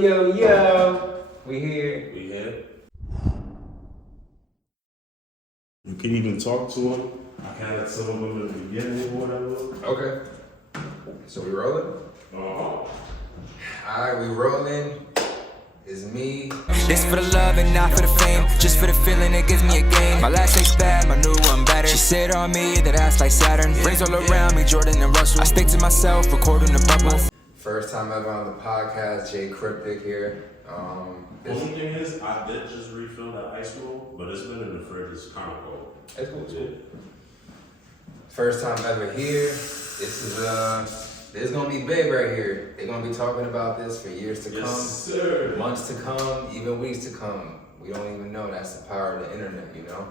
Yo. We here. We here. You can even talk to him. I had some of them in the beginning or whatever. Okay. So we rolling? Alright, we rolling. It's me. This for the love and not for the fame. Just for the feeling it gives me a game. My last taste bad, my new one better. She said on me that ass like Saturn. Rings all around me, Jordan and Russell. I stick to myself, recording the bubble. First time ever on the podcast, Cryptic here. Only thing is, I did just refill that ice roll, but it's been in the fridge. It's kind of cold. It's cool too. First time ever here. This is gonna be big right here. They're gonna be talking about this for years to come, sir. months to come, even weeks to come. We don't even know. That's the power of the internet, you know.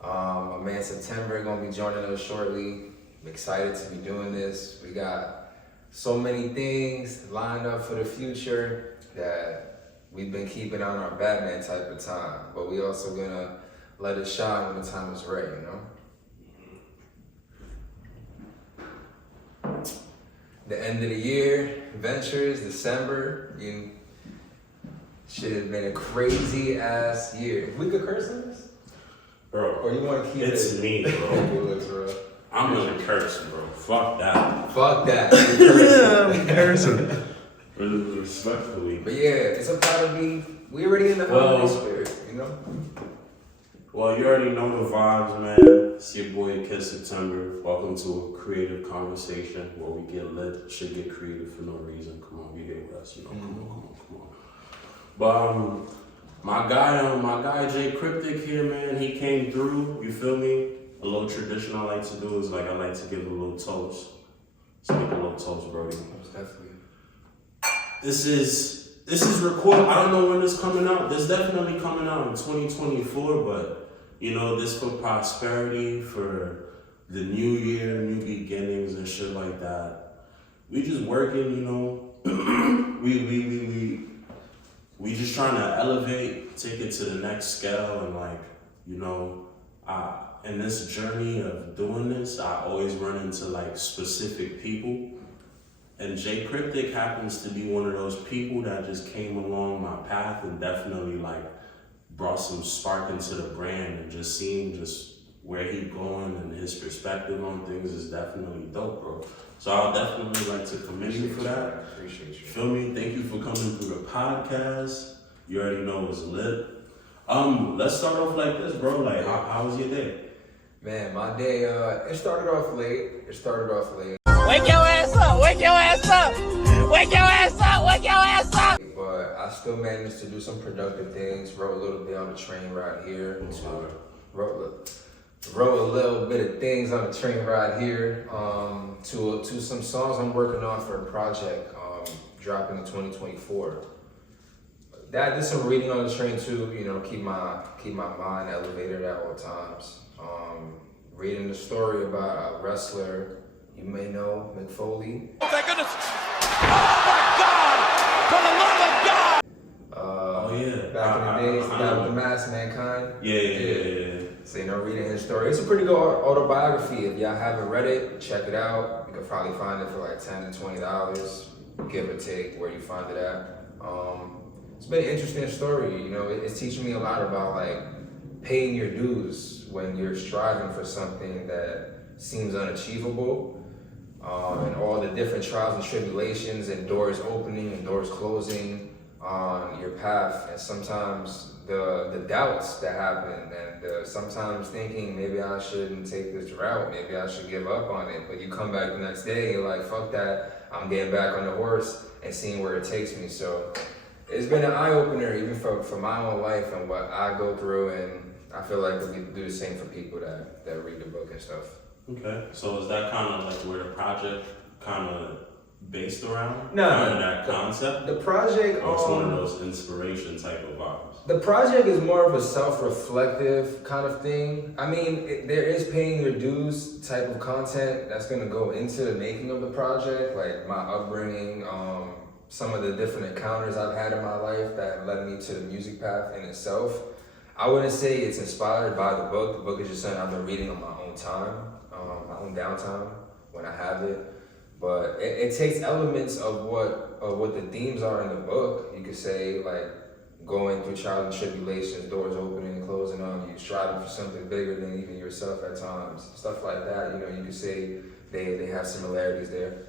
My man September gonna be joining us shortly. I'm excited to be doing this. We got so many things lined up for the future that we've been keeping on our Batman type of time, but we also gonna let it shine when the time is right, you know. The end of the year, ventures, December, should have been a crazy ass year. We could curse on this? Bro, Or you want to keep it's it? me, bro. Bro. I'm gonna curse, bro. Fuck that. Fuck that. I'm cursing. Really respectfully. But yeah, it's about to be, we already in the holiday spirit, you know? Well, you already know the vibes, man. It's your boy, Kiid September. Welcome to a creative conversation where we get lit. Should get creative for no reason. Come on, be here with us, you know. Come on. But my guy Cryptic here, man. He came through. You feel me? A little tradition I like to do is I like to give a little toast. Let's make a little toast, Brody. Most definitely. This is recorded. I don't know when this coming out. This definitely coming out in 2024, but this for prosperity, for the new year, new beginnings and shit like that. We just working, we just trying to elevate, take it to the next scale, and in this journey of doing this, I always run into specific people. And Cryptic happens to be one of those people that just came along my path and definitely brought some spark into the brand, and just seeing just where he going and his perspective on things is definitely dope, bro. So I'll definitely like to commend you for that. I appreciate you. Feel me? Thank you for coming through the podcast. You already know it's lit. Let's start off like this, bro. How was your day? Man, my day, it started off late. Wake your ass up! Wake your ass up! Wake your ass up! Wake your ass up! But I still managed to do some productive things. Wrote a little bit on the train ride here. Wrote a little bit of things on the train ride here. To some songs I'm working on for a project dropping in 2024. That did some reading on the train too. Keep my mind elevated at all times. Reading the story about a wrestler you may know, McFoley. Oh my goodness! Oh my God! For the love of God! Oh yeah. Back in the days, that was the mask, Mankind. Yeah. So reading his story. It's a pretty good autobiography. If y'all haven't read it, check it out. You can probably find it for $10 to $20, give or take where you find it at. It's been an interesting story. It's teaching me a lot about paying your dues when you're striving for something that seems unachievable. And all the different trials and tribulations and doors opening and doors closing on your path, and sometimes the doubts that happen, and sometimes thinking maybe I shouldn't take this route, maybe I should give up on it, but you come back the next day, you're like, fuck that, I'm getting back on the horse and seeing where it takes me. So it's been an eye-opener even for my own life and what I go through, and I feel like we do the same for people that read the book and stuff. Okay, so is that kind of where the project kind of based around? No, that concept? The project, or it's one of those inspiration type of vibes? The project is more of a self-reflective kind of thing. I mean, there is paying your dues type of content that's gonna go into the making of the project, like my upbringing, some of the different encounters I've had in my life that led me to the music path in itself. I wouldn't say it's inspired by the book. The book is just something I've been reading on my own time, my own downtime when I have it. But it takes elements of what the themes are in the book. You could say like going through trials and tribulations, doors opening and closing on you, striving for something bigger than even yourself at times, stuff like that. You know, you could say they have similarities there.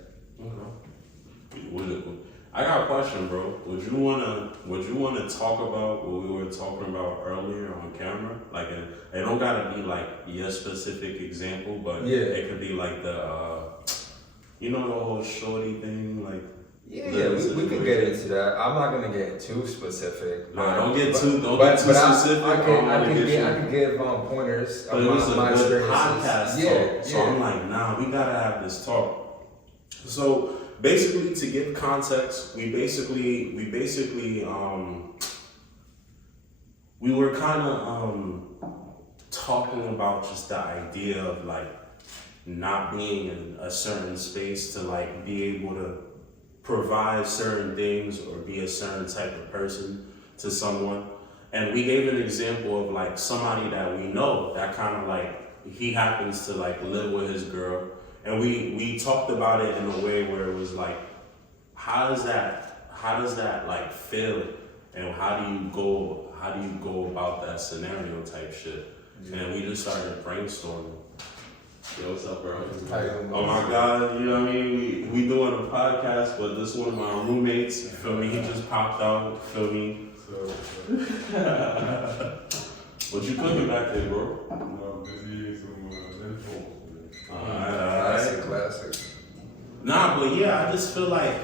I got a question, bro. Would you wanna talk about what we were talking about earlier on camera? Like, it don't gotta be like your specific example, but it could be like the, you know, the whole shorty thing, like. Yeah, we could get into that. I'm not gonna get too specific. Nah, don't get too specific. I can give pointers but of it was my a good experiences. podcast talk. So I'm like, nah, we gotta have this talk. So basically, to give context, we were kind of talking about just the idea of like not being in a certain space to like be able to provide certain things or be a certain type of person to someone. And we gave an example of like somebody that we know that kind of like, he happens to like live with his girl. And we talked about it in a way where it was like, how does that like feel? And how do you go about that scenario type shit? And we just started brainstorming. Yo, what's up, bro? Oh my God, you know what I mean? We doing a podcast, but this one of my roommates, you feel me? He just popped out, you feel me? What you cooking back there, bro? I'm busy eating some info. Classic. Nah, but yeah, I just feel like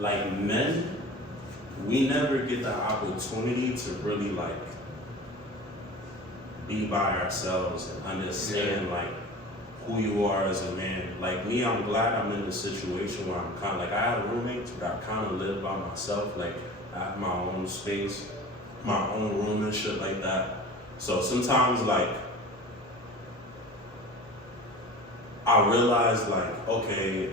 men, we never get the opportunity to really like be by ourselves and understand like who you are as a man. Like me, I'm glad I'm in a situation where I'm kind of like, I have roommates, but I kind of live by myself. Like I have my own space, my own room and shit like that. So sometimes like I realized like, okay,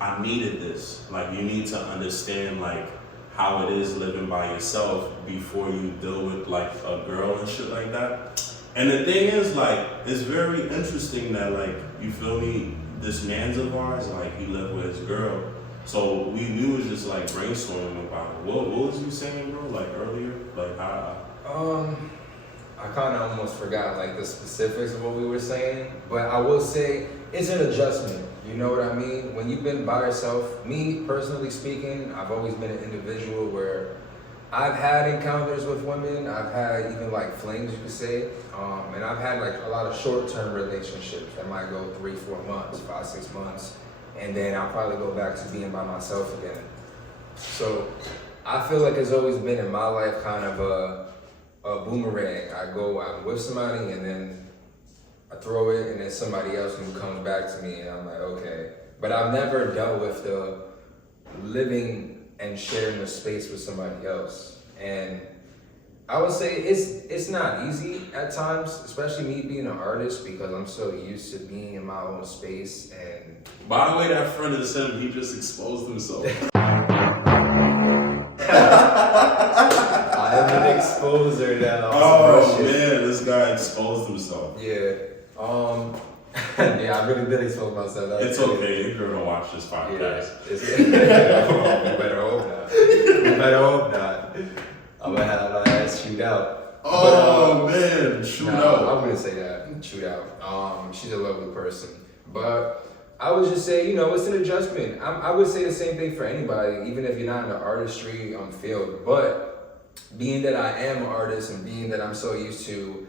I needed this. Like you need to understand like how it is living by yourself before you deal with like a girl and shit like that. And the thing is like, it's very interesting that like, you feel me, this man's of ours, like he lived with his girl. So we was just like brainstorming about it. What was you saying, bro? Like earlier? Like how? I kind of almost forgot like the specifics of what we were saying, but I will say it's an adjustment. You know what I mean? When you've been by yourself, me personally speaking, I've always been an individual where I've had encounters with women. I've had even like flings, you could say, and I've had like a lot of short-term relationships that might go 3-4 months, 5-6 months, and then I'll probably go back to being by myself again. So I feel like it's always been in my life kind of a boomerang. I'm with somebody and then I throw it and then somebody else who comes back to me and I'm like, okay. But I've never dealt with the living and sharing the space with somebody else. And I would say it's not easy at times, especially me being an artist because I'm so used to being in my own space. And by the way, that friend is him, he just exposed himself. I am an exposer now. Oh man, this guy exposed himself. Yeah. Yeah, I really did expose myself. It's okay, you're gonna watch this podcast. Yeah, we better hope not. We better hope not. I'm gonna have my ass shoot out. Oh man, shoot out. I wouldn't say that. Shoot out. She's a lovely person. But I would just say, it's an adjustment. I would say the same thing for anybody, even if you're not in the artistry field. But being that I am an artist and being that I'm so used to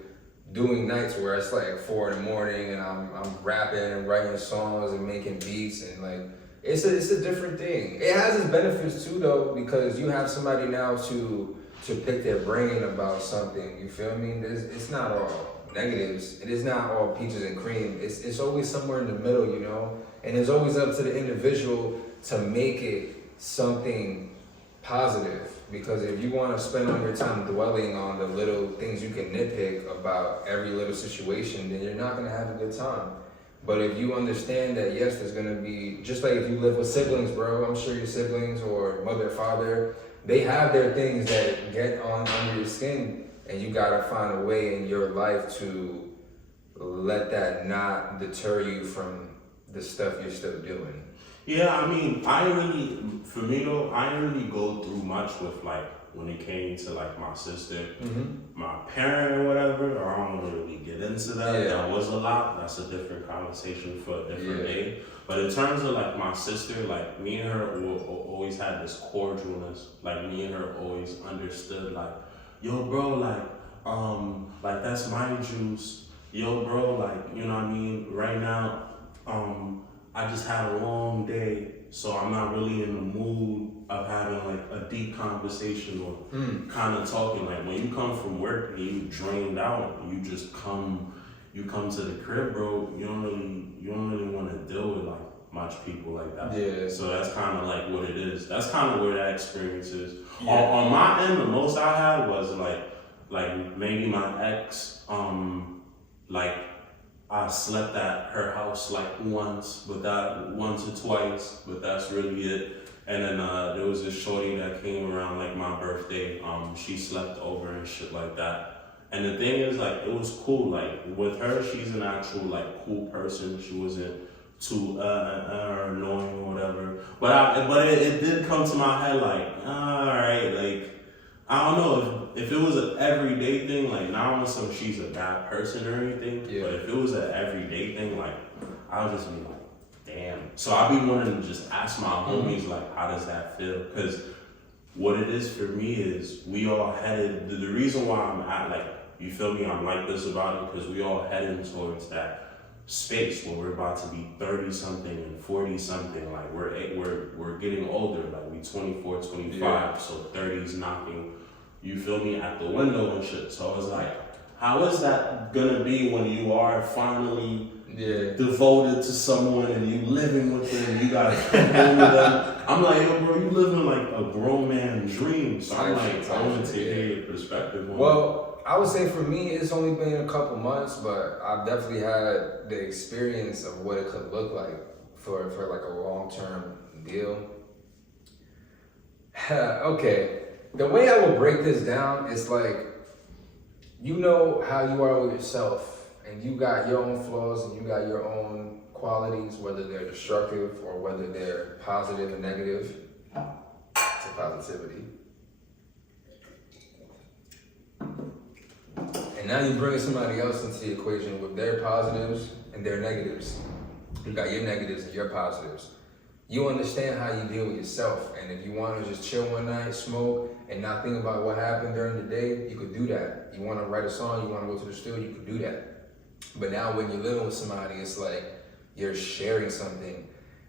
doing nights where it's like 4 a.m. and I'm rapping and writing songs and making beats and like it's a different thing. It has its benefits too though, because you have somebody now to pick their brain about something. You feel me? It's not all negatives. It is not all peaches and cream. It's always somewhere in the middle, and it's always up to the individual to make it something positive. Because if you want to spend all your time dwelling on the little things you can nitpick about every little situation, then you're not going to have a good time. But if you understand that, yes, there's going to be, just like if you live with siblings, bro, I'm sure your siblings or mother, father, they have their things that get under your skin, and you got to find a way in your life to let that not deter you from the stuff you're still doing? Yeah, I mean, for me though, I didn't really go through much with like, when it came to like my sister, my parent or whatever, I don't want to really get into that. Yeah. That was a lot. That's a different conversation for a different day. But in terms of like my sister, like me and her always had this cordialness. Like me and her always understood like, yo bro, like that's my juice. Yo bro, like, you know what I mean? Right now, I just had a long day, so I'm not really in the mood of having like a deep conversation or kind of talking. Like when you come from work and you drained out, you just come to the crib, bro. You don't really want to deal with like much people like that. Yeah. So that's kind of like what it is. That's kind of where that experience is. Yeah. On my end, the most I had was like maybe my ex, like. I slept at her house like once or twice, but that's really it. And then there was this shorty that came around like my birthday. She slept over and shit like that. And the thing is, like, it was cool. Like with her, she's an actual like cool person. She wasn't too annoying or whatever. But it did come to my head like, all right, like. I don't know if it was an everyday thing, like not on some she's a bad person or anything, but if it was an everyday thing, like I would just be like, damn. So I'd be wanting to just ask my homies like, how does that feel? Because what it is for me is we all headed. The reason why I'm at like, you feel me? I'm like this about it because we all heading towards that space where we're about to be 30 something and 40 something. Like we're getting older. Like we 24, 25, so 30's knocking. You feel me, at the window and shit. So I was like, how is that gonna be when you are finally devoted to someone and you living with them, you gotta come home with them? I'm like, yo bro, you living like a grown man dream. So I'm like, I wanted to hear your perspective on Well, I would say for me, it's only been a couple months, but I've definitely had the experience of what it could look like for like a long-term deal. Okay. The way I will break this down is like, you know how you are with yourself, and you got your own flaws and you got your own qualities, whether they're destructive or whether they're positive and negative. It's a positivity. And now you're bringing somebody else into the equation with their positives and their negatives. You got your negatives and your positives. You understand how you deal with yourself, and if you want to just chill one night, smoke, and not think about what happened during the day, you could do that. You want to write a song, you want to go to the studio, you could do that. But now when you're living with somebody, it's like you're sharing something,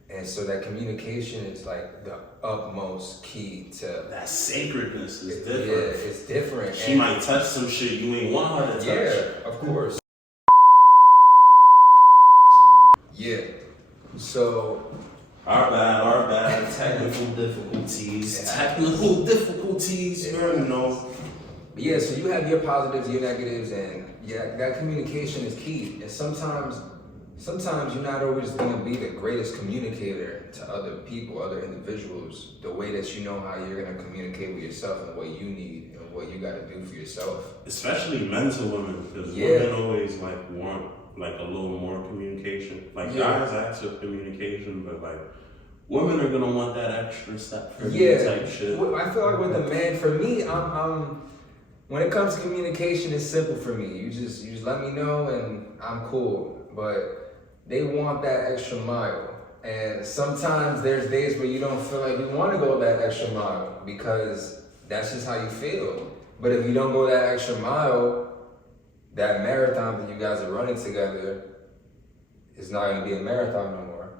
and so that communication is like the utmost key to that sacredness is different. Yeah, it's different. She might touch some shit you ain't want her to touch. Yeah, of course. Yeah. So. Our bad. Technical difficulties. You already know. Yeah, so you have your positives, your negatives, and that communication is key. And sometimes you're not always gonna be the greatest communicator to other people, other individuals, the way that you know how you're gonna communicate with yourself and what you need and what you gotta do for yourself. Especially men to women, because women always like want like a little more communication. Like guys ask for communication, but like women are gonna want that extra step for you type shit. I feel like with the man, for me, I'm when it comes to communication, it's simple for me. You just let me know and I'm cool. But they want that extra mile. And sometimes there's days where you don't feel like you want to go that extra mile because that's just how you feel. But if you don't go that extra mile, that marathon that you guys are running together is not going to be a marathon no more.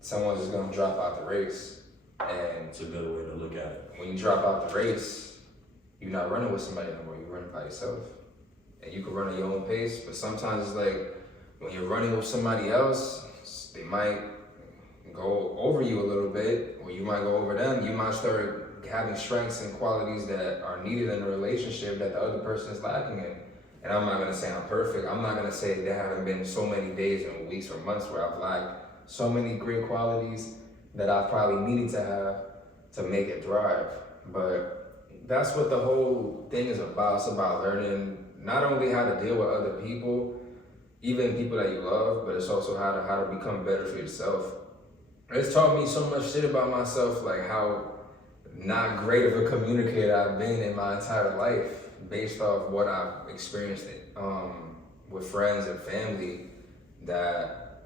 Someone's just going to drop out the race. And it's a good way to look at it. When you drop out the race, you're not running with somebody no more. You're running by yourself. And you can run at your own pace, but sometimes it's like when you're running with somebody else, they might go over you a little bit, or you might go over them. You might start having strengths and qualities that are needed in a relationship that the other person is lacking in. And I'm not gonna say I'm perfect. I'm not gonna say there haven't been so many days and weeks or months where I've lacked so many great qualities that I probably needed to have to make it thrive. But that's what the whole thing is about. It's about learning not only how to deal with other people, even people that you love, but it's also how to become better for yourself. It's taught me so much shit about myself, like how not great of a communicator I've been in my entire life based off what I've experienced with friends and family that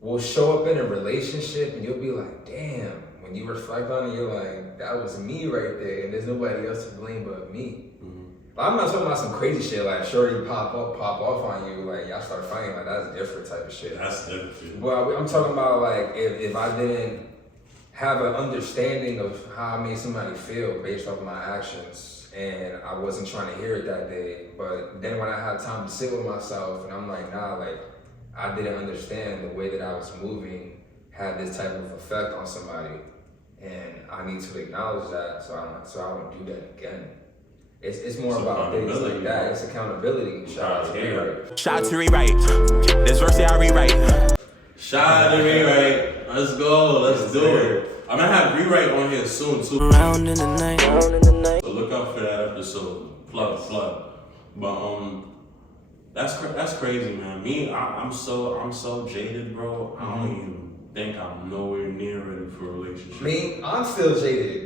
will show up in a relationship and you'll be like, damn, when you reflect on it, you're like, that was me right there and there's nobody else to blame but me. I'm not talking about some crazy shit like shorty pop off on you, like y'all start fighting, like that's different type of shit. That's different shit. Well, I'm talking about like if I didn't have an understanding of how I made somebody feel based off my actions and I wasn't trying to hear it that day, but then when I had time to sit with myself and I'm like, nah, like I didn't understand the way that I was moving had this type of effect on somebody and I need to acknowledge that so I don't do that again. It's more about things like that. It's accountability. Shout out to rewrite. Shout out to rewrite. This verse I rewrite. Shout out to rewrite. Let's go. Let's do it. I'm gonna have rewrite on here soon too. Around in the night. So look out for that episode. Plug. But that's crazy, man. Me, I'm so jaded, bro. I don't even think I'm nowhere near ready for a relationship. Me, I'm still jaded.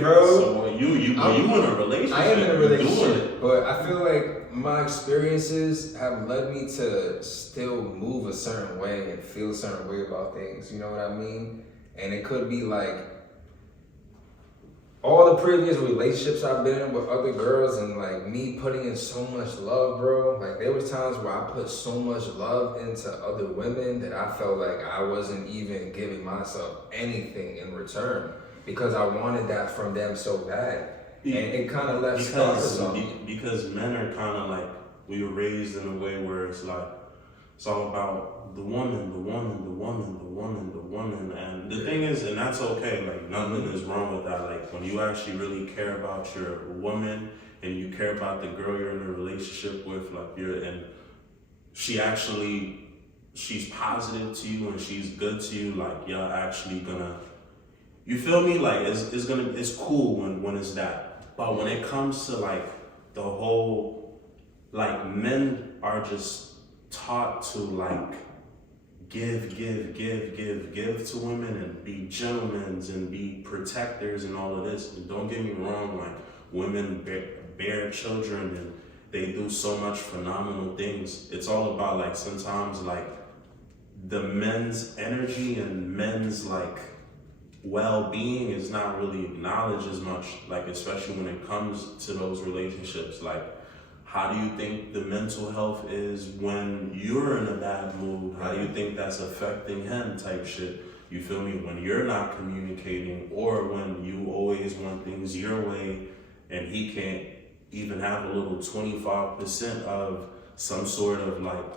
Bro. So you in a relationship? I am in a doing relationship, it. but I feel like my experiences have led me to still move a certain way and feel a certain way about things. You know what I mean? And it could be like all the previous relationships I've been in with other girls and like me putting in so much love, bro. Like there was times where I put so much love into other women that I felt like I wasn't even giving myself anything in return because I wanted that from them so bad. And it kind of left scars on me. Because men are kind of like, we were raised in a way where it's like, it's all about the woman. And the thing is, and that's okay, like nothing is wrong with that. Like when you actually really care about your woman and you care about the girl you're in a relationship with, like and she's positive to you and she's good to you, like you're actually gonna, you feel me? Like it's cool when it's that. But when it comes to like the whole, like men are just taught to like give to women and be gentlemen and be protectors and all of this. And don't get me wrong, like women bear children and they do so much phenomenal things. It's all about like sometimes like the men's energy and men's like well-being is not really acknowledged as much, like especially when it comes to those relationships. Like how do you think the mental health is when you're in a bad mood? How do you think that's affecting him type shit? You feel me? When you're not communicating or when you always want things your way and he can't even have a little 25% of some sort of like,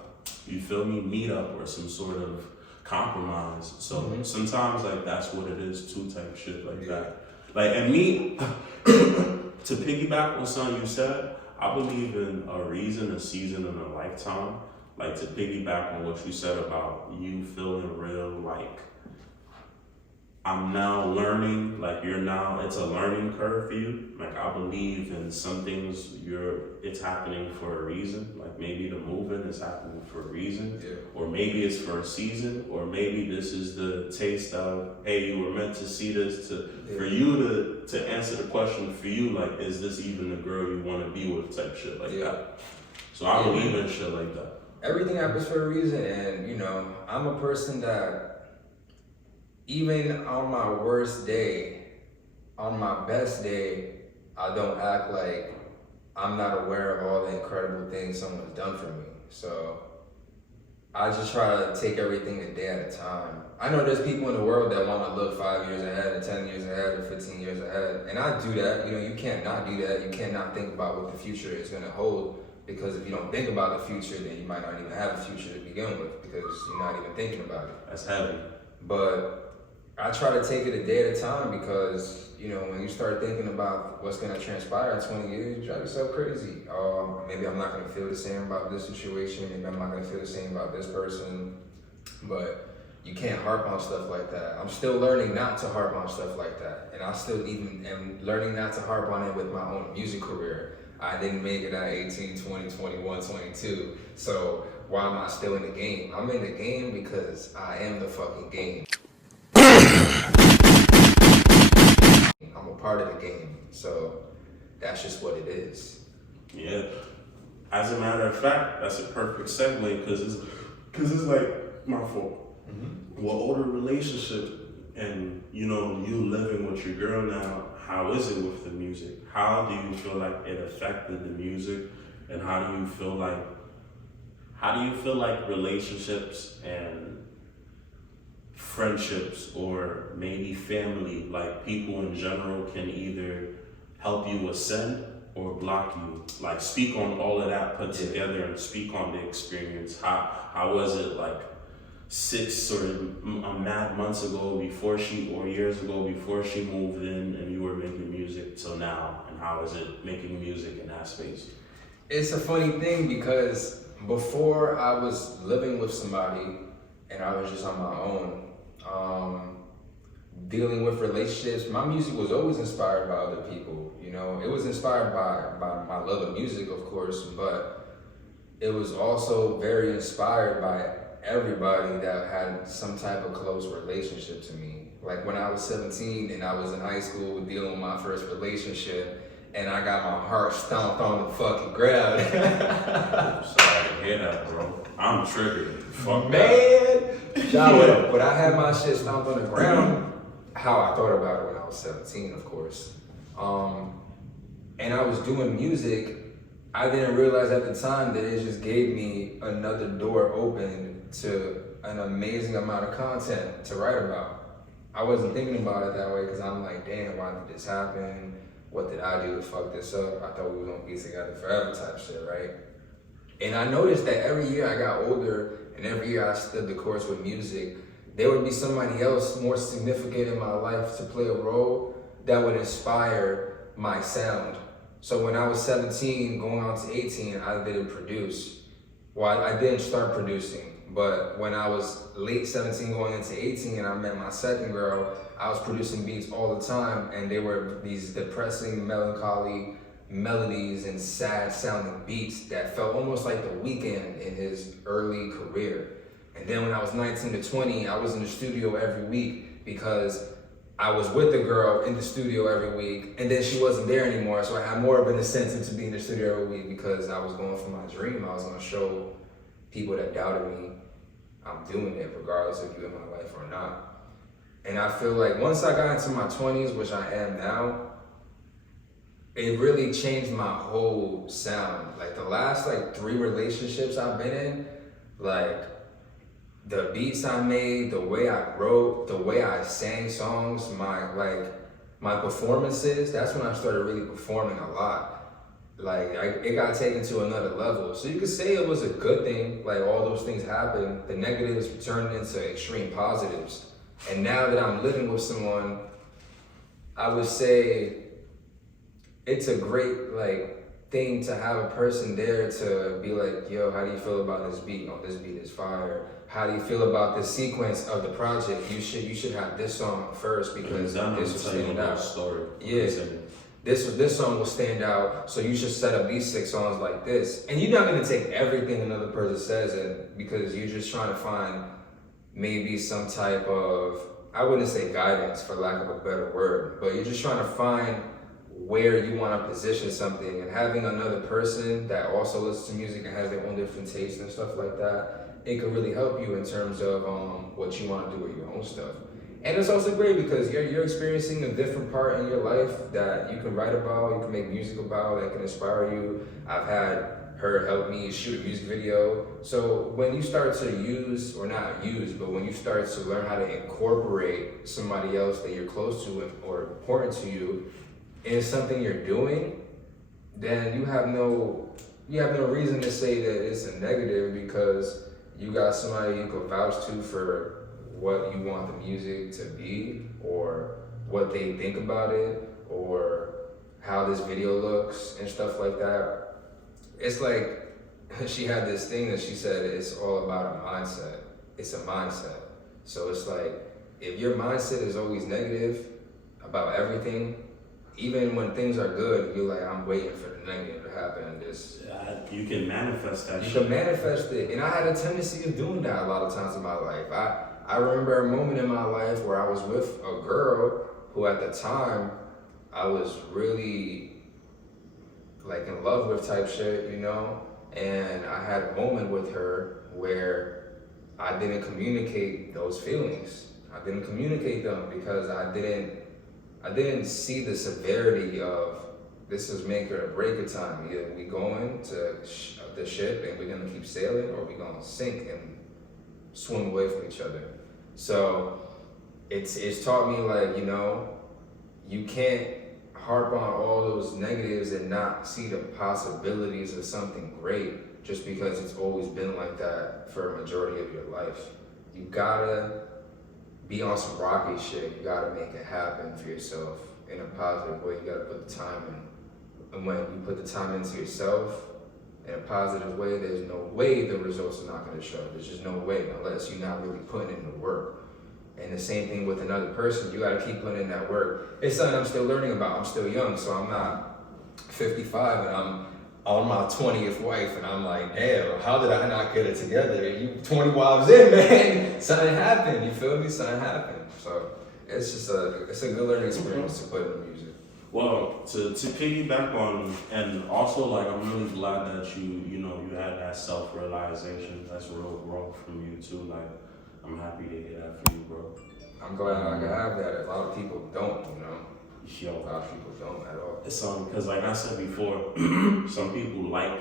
you feel me, meetup or some sort of compromise. So sometimes like that's what it is too type shit like that. Like and me, to piggyback on something you said, I believe in a reason, a season, and a lifetime. Like to piggyback on what you said about you feeling real, like I'm now learning, like it's a learning curve for you. Like I believe in some things it's happening for a reason. Like maybe the movement is happening for a reason. Yeah. Or maybe it's for a season, or maybe this is the taste of, hey, you were meant to see this for you to answer the question for you, like, is this even the girl you want to be with type shit like that. So I believe in shit like that. Everything happens for a reason, and you know, I'm a person that even on my worst day, on my best day, I don't act like I'm not aware of all the incredible things someone's done for me. So I just try to take everything a day at a time. I know there's people in the world that want to look 5 years ahead, or 10 years ahead, or 15 years ahead. And I do that. You know, you can't not do that. You can't not think about what the future is going to hold. Because if you don't think about the future, then you might not even have a future to begin with because you're not even thinking about it. That's heavy. But I try to take it a day at a time because, you know, when you start thinking about what's going to transpire in 20 years, you drive yourself crazy. Maybe I'm not going to feel the same about this situation. Maybe I'm not going to feel the same about this person. But you can't harp on stuff like that. I'm still learning not to harp on stuff like that. And I still even am learning not to harp on it with my own music career. I didn't make it at 18, 20, 21, 22. So why am I still in the game? I'm in the game because I am the fucking game. I'm a part of the game. So that's just what it is. Yeah. As a matter of fact, that's a perfect segue because it's like my fault. Mm-hmm. Well, older relationship and you living with your girl now, how is it with the music? How do you feel like it affected the music, and how do you feel like relationships and friendships or maybe family, like people in general, can either help you ascend or block you? Like, speak on all of that put together and speak on the experience. How was it like 6 or a mad months ago years ago before she moved in and you were making music till now, and how is it making music in that space? It's a funny thing because before I was living with somebody and I was just on my own, dealing with relationships, my music was always inspired by other people. It was inspired by my love of music, of course, but it was also very inspired by everybody that had some type of close relationship to me. Like when I was 17 and I was in high school dealing with my first relationship, and I got my heart stomped on the fucking ground. Sorry to hear that, bro. I'm triggered. Fuck man. When I had my shit stomped on the ground, how I thought about it when I was 17, of course. And I was doing music, I didn't realize at the time that it just gave me another door open to an amazing amount of content to write about. I wasn't thinking about it that way because I'm like, damn, why did this happen? What did I do to fuck this up? I thought we were gonna be together forever type shit, right? And I noticed that every year I got older and every year I stood the course with music, there would be somebody else more significant in my life to play a role that would inspire my sound. So when I was 17, going on to 18, I didn't produce. Well, I didn't start producing, but when I was late 17 going into 18 and I met my second girl, I was producing beats all the time, and they were these depressing, melancholy melodies and sad sounding beats that felt almost like The Weeknd in his early career. And then when I was 19 to 20, I was in the studio every week because I was with the girl in the studio every week, and then she wasn't there anymore, so I had more of an incentive to be in the studio every week because I was going for my dream. I was gonna show people that doubted me I'm doing it regardless of you in my life or not. And I feel like once I got into my 20s, which I am now, it really changed my whole sound. Like the last 3 relationships I've been in, like the beats I made, the way I wrote, the way I sang songs, my performances, that's when I started really performing a lot. It got taken to another level. So you could say it was a good thing, all those things happened. The negatives turned into extreme positives. And now that I'm living with someone, I would say it's a great thing to have a person there to be like, yo, how do you feel about this beat? Oh, this beat is fire. How do you feel about the sequence of the project? You should have this song first because this will stand out. Story. Yeah. This song will stand out, so you should set up these 6 songs like this. And you're not gonna take everything another person says and because you're just trying to find maybe some type of, I wouldn't say guidance for lack of a better word, but you're just trying to find where you want to position something, and having another person that also listens to music and has their own different tastes and stuff like that, it could really help you in terms of what you want to do with your own stuff. And it's also great because you're experiencing a different part in your life that you can write about, you can make music about, that can inspire you. I've had her help me shoot a music video. So when you start to when you start to learn how to incorporate somebody else that you're close to or important to you in something you're doing, then you have no reason to say that it's a negative because you got somebody you could vouch to for what you want the music to be or what they think about it or how this video looks and stuff like that. It's like she had this thing that she said it's all about a mindset. It's a mindset. So it's like if your mindset is always negative about everything, even when things are good, you're like, I'm waiting for the negative to happen. And this, You can manifest that you shit. can manifest it. And I had a tendency of doing that a lot of times in my life. I remember a moment in my life where I was with a girl who at the time I was really like in love with type shit, you know? And I had a moment with her where I didn't communicate those feelings. I didn't communicate them because I didn't see the severity of this is make or break a time. Either we going to the ship and we're gonna keep sailing, or we gonna sink and swim away from each other. So it's taught me, like, you know, you can't harp on all those negatives and not see the possibilities of something great just because it's always been like that for a majority of your life. You gotta be on some rocky shit. You gotta make it happen for yourself in a positive way. You gotta put the time in. And when you put the time into yourself in a positive way, there's no way the results are not gonna show. There's just no way unless you're not really putting in the work. And the same thing with another person. You gotta keep putting in that work. It's something I'm still learning about. I'm still young, so I'm not 55 and I'm on my 20th wife, and I'm like, damn, how did I not get it together? You 20 wives in, man. Something happened, you feel me? Something happened. So it's just it's a good learning experience to put in music. Well, to piggyback on, and also like I'm really glad that you had that self-realization. That's real growth from you too. Like I'm happy to hear that from you, bro. I'm glad I can have that. A lot of people don't, you know. Yo, A lot of people don't at all. it's because like I said before, some people like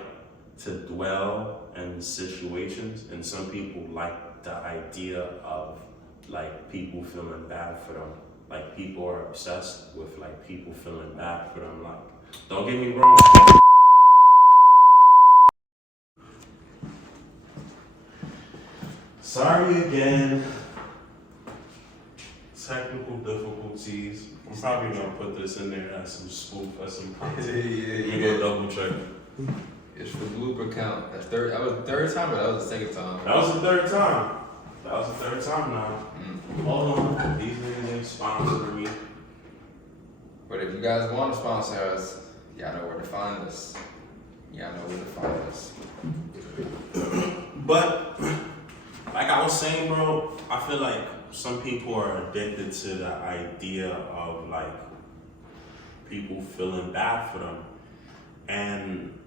to dwell in situations, and some people like the idea of like people feeling bad for them. Like people are obsessed with like people feeling bad for them. Like, don't get me wrong. Sorry again. Technical difficulties. I'm probably gonna put this in there as some spoof, as some content. Let me go double check. It's for blooper count. That was the third time, but that was the second time. That was the third time. That was the third time now. Hold on. These niggas ain't sponsoring me. But if you guys want to sponsor us, y'all know where to find us. Y'all know where to find us. But like I was saying, bro, I feel like some people are addicted to the idea of like people feeling bad for them. And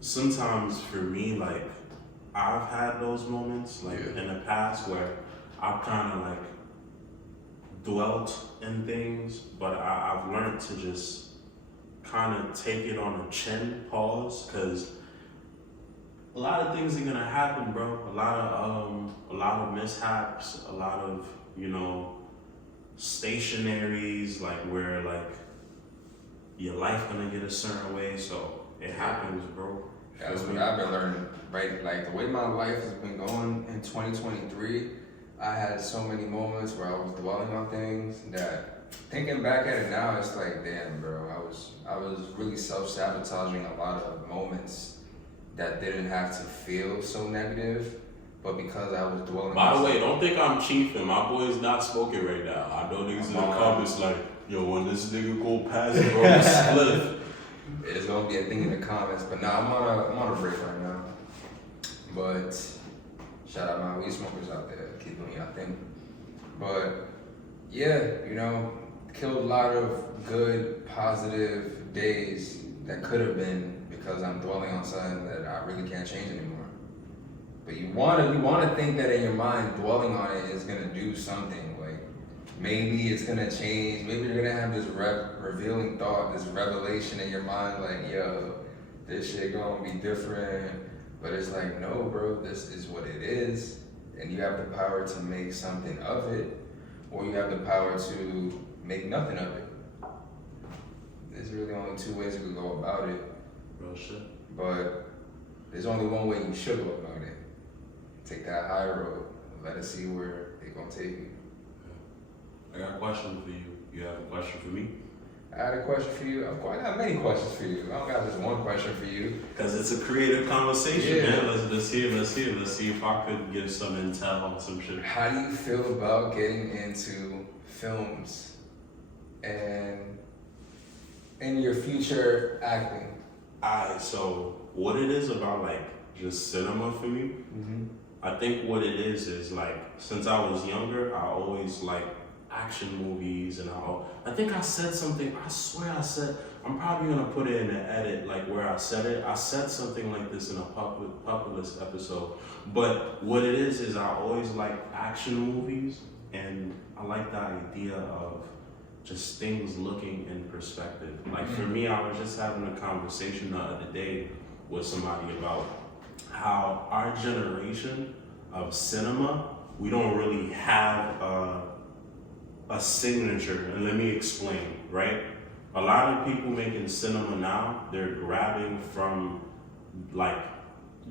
sometimes for me, like I've had those moments like in the past where I've kind of like dwelt in things, but I've learned to just kind of take it on a chin, pause, because a lot of things are gonna happen, bro. A lot of mishaps, a lot of, you know, stationaries, like where like your life gonna get a certain way. So it happens, bro. That's what I've been learning, right? Like the way my life has been going in 2023, I had so many moments where I was dwelling on things that, thinking back at it now, it's like, damn, bro, I was really self-sabotaging a lot of moments that didn't have to feel so negative, but because I was dwelling. By the way, don't think I'm chiefing. My boy's not smoking right now. I know niggas in the comments like, yo, when this nigga go past it, bro, split. It's gonna be a thing in the comments, but nah, I'm on a break right now. But shout out my weed smokers out there, keep doing your thing. But yeah, you know, killed a lot of good, positive days that could have been because I'm dwelling on something that I really can't change anymore. But you wanna think that in your mind, dwelling on it is gonna do something. Like maybe it's gonna change. Maybe you're gonna have this revealing thought, this revelation in your mind, like, yo, this shit gonna be different. But it's like, no, bro, this is what it is. And you have the power to make something of it, or you have the power to make nothing of it. There's really only two ways you could go about it. Real shit. But there's only one way you should go about it. Take that high road. Let us see where they're gonna take you. I got a question for you. You have a question for me? I had a question for you. I got many questions for you. I don't got just one question for you. Because it's a creative conversation, Yeah. man. Let's see if I could give some intel on some shit. How do you feel about getting into films and in your future acting? So what it is about like just cinema for me, I think what it is like since I was younger, I always like action movies, and I think I said something. I swear I said, I'm probably gonna put it in the edit, like where I said it. I said something like this in a populist episode. But what it is I always like action movies, and I like the idea of just things looking in perspective. Like for me, I was just having a conversation the other day with somebody about how our generation of cinema, we don't really have a signature. And let me explain, right? A lot of people making cinema now, they're grabbing from like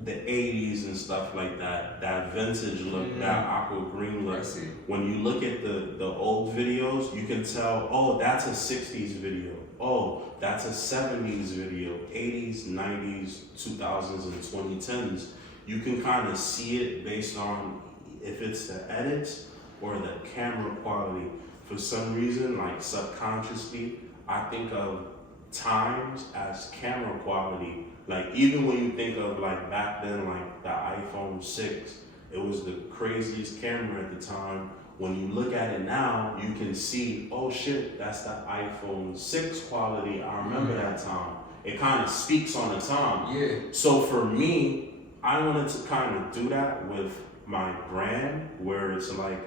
the 80s and stuff like that, that vintage look, that aqua green look. When you look at the old videos, you can tell, oh, that's a 60s video. Oh, that's a 70s video, 80s, 90s, 2000s, and 2010s. You can kind of see it based on if it's the edits or the camera quality. For some reason, like subconsciously, I think of times as camera quality. Like even when you think of like back then, like the iPhone 6, it was the craziest camera at the time. When you look at it now, you can see, oh shit, that's the iPhone 6 quality. I remember that time. It kind of speaks on the time. Yeah. So for me, I wanted to kind of do that with my brand, where it's like,